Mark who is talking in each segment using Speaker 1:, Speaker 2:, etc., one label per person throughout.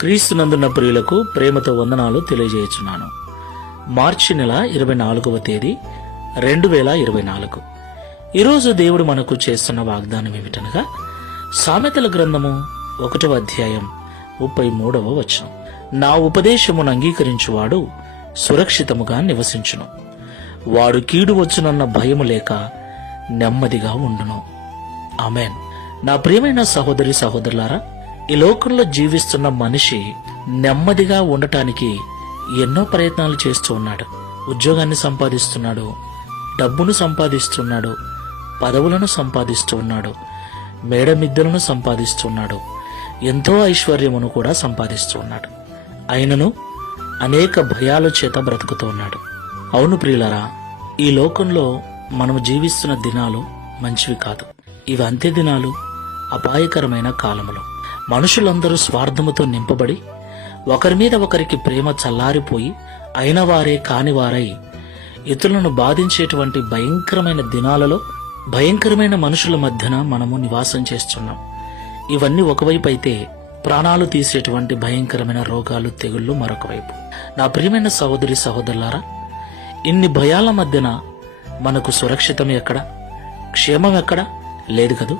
Speaker 1: క్రీస్తునందున్న ప్రియులకు ప్రేమతో వందనాలు తెలియజేయుచున్నాను. మార్చి నెల ఇరవై నాలుగవ తేదీ రెండు వేల ఇరవై నాలుగు ఈరోజు దేవుడు మనకు చేస్తున్న వాగ్దానం ఏమిటనగా సామెతల గ్రంథము ఒకటవ అధ్యాయం ముప్పై మూడవ వచనం. నా ఉపదేశమును అంగీకరించువాడు సురక్షితముగా నివసించును. వాడు కీడు వచ్చునన్న భయము లేక నెమ్మదిగా ఉండును. ఆమెన్. నా ప్రియమైన సహోదరి సహోదరులారా ఈ లోకంలో జీవిస్తున్న మనిషి నెమ్మదిగా ఉండటానికి ఎన్నో ప్రయత్నాలు చేస్తూ ఉన్నాడు. ఉద్యోగాన్ని సంపాదిస్తున్నాడు డబ్బును సంపాదిస్తున్నాడు పదవులను సంపాదిస్తూ ఉన్నాడు మేడమిద్దలను సంపాదిస్తున్నాడు ఎంతో ఐశ్వర్యమును కూడా సంపాదిస్తూ ఉన్నాడు. అయినను అనేక భయాల చేత బ్రతుకుతూ ఉన్నాడు. అవును ప్రియులరా ఈ లోకంలో మనం జీవిస్తున్న దినాలు మంచివి కాదు. ఇవి అంత్య దినాలు అపాయకరమైన కాలములు. మనుషులందరూ స్వార్థముతో నింపబడి ఒకరి మీద ఒకరికి ప్రేమ చల్లారిపోయి అయిన వారే కానివారై ఇతరులను బాధించేటువంటి భయంకరమైన దినాలలో భయంకరమైన మనుషుల మధ్యన మనము నివాసం చేస్తున్నాం. ఇవన్నీ ఒకవైపు అయితే ప్రాణాలు తీసేటువంటి భయంకరమైన రోగాలు తెగుళ్ళు మరొక వైపు. నా ప్రియమైన సహోదరి సహోదరులారా ఇన్ని భయాల మధ్యన మనకు సురక్షితం ఎక్కడ? క్షేమం ఎక్కడ? లేదు కదూ?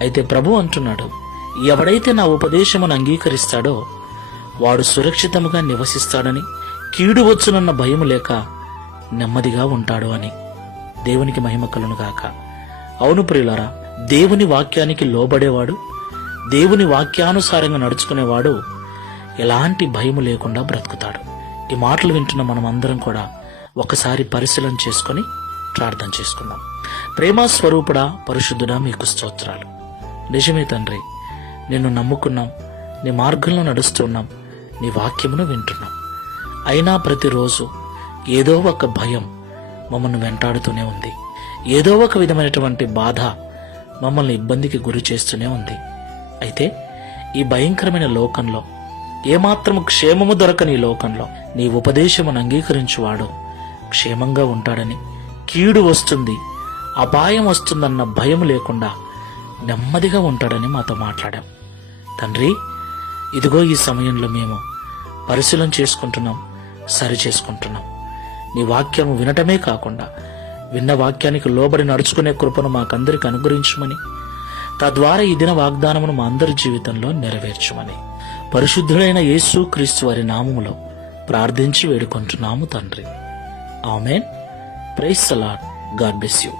Speaker 1: అయితే ప్రభు అంటున్నాడు ఎవడైతే నా ఉపదేశమును అంగీకరిస్తాడో వాడు సురక్షితముగా నివసిస్తాడని కీడు వచ్చునన్న భయం లేక నెమ్మదిగా ఉంటాడు అని. దేవునికి మహిమ గాక. అవును ప్రియులరా దేవుని వాక్యానికి లోబడేవాడు దేవుని వాక్యానుసారంగా నడుచుకునేవాడు ఎలాంటి భయము లేకుండా బ్రతుకుతాడు. ఈ మాటలు వింటున్న మనం అందరం కూడా ఒకసారి పరిశీలన చేసుకొని ప్రార్థన చేసుకుందాం. ప్రేమ స్వరూపుడా పరిశుద్ధుడా మీకు స్తోత్రాలు. నిజమే తండ్రి నిన్ను నమ్ముకున్నాం. నీ మార్గంలో నడుస్తున్నాం. నీ వాక్యమును వింటున్నాం. అయినా ప్రతిరోజు ఏదో ఒక భయం మమ్మల్ని వెంటాడుతూనే ఉంది. ఏదో ఒక విధమైనటువంటి బాధ మమ్మల్ని ఇబ్బందికి గురి చేస్తూనే ఉంది. అయితే ఈ భయంకరమైన లోకంలో ఏమాత్రము క్షేమము దొరకని ఈ లోకంలో నీ ఉపదేశమును అంగీకరించువాడు క్షేమంగా ఉంటాడని కీడు వస్తుంది అపాయం వస్తుందన్న భయం లేకుండా నెమ్మదిగా ఉంటాడని మాతో మాట్లాడాం. తండ్రి ఇదిగో ఈ సమయంలో మేము పరిశీలన చేసుకుంటున్నాం సరి చేసుకుంటున్నాం. నీ వాక్యము వినటమే కాకుండా విన్న వాక్యానికి లోబడి నడుచుకునే కృపను మాకందరికి అనుగ్రహించమని తద్వారా ఈ దిన వాగ్దానమును మా అందరి జీవితంలో నెరవేర్చమని పరిశుద్ధుడైన యేసు క్రీస్తు వారి నామములో ప్రార్థించి వేడుకుంటున్నాము తండ్రి. Amen. Praise the Lord God bless you.